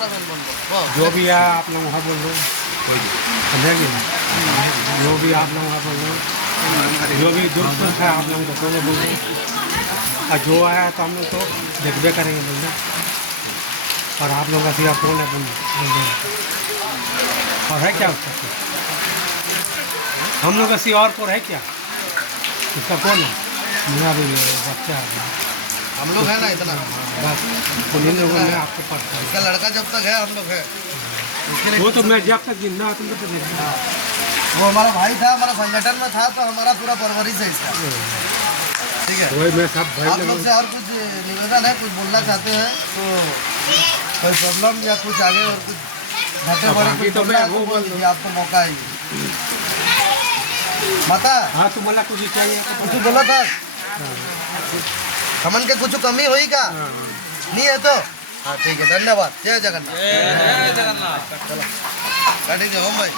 जो भी है आप लोग वहाँ बोल दो, समझेंगे ना? जो भी आप लोग वहाँ बोल दो, जो भी दुख सुख है आप लोग को बोल दो, और जो आया तो हम लोग तो देखबे करेंगे बोल दो। और आप लोगों का सिया कौन है बोल दो, और है क्या उसका? हम लोग का सी और को है क्या? उसका कौन है? मेरा भी बच्चा है, हम लोग है ना इतना। बस उन्हीं लोगों में आपको पड़ता है। इसका लड़का जब तक है हम लोग है। वो तो मैं जब तक जिंदा तुम तो देखना। वो हमारा भाई था, हमारा संगठन में था, तो हमारा पूरा परवरिश है इसका। ठीक है, वही मैं सब भाई आप लोग से और कुछ निवेदन है, कुछ बोलना चाहते हैं तो कोई प्रॉब्लम या कुछ आगे और कुछ घाटे बड़े कुछ तो बोलना है मैं तो वो बोल दीजिए, आपको मौका है ये। माता हाँ तुम्हाला कुछ चाहिए कुछ बोला था हमन के कुछ कमी हुई का नहीं है तो हाँ ठीक है, धन्यवाद। जय जगन्नाथ। जय जगन्नाथ। चलो काटी जाओ भाई।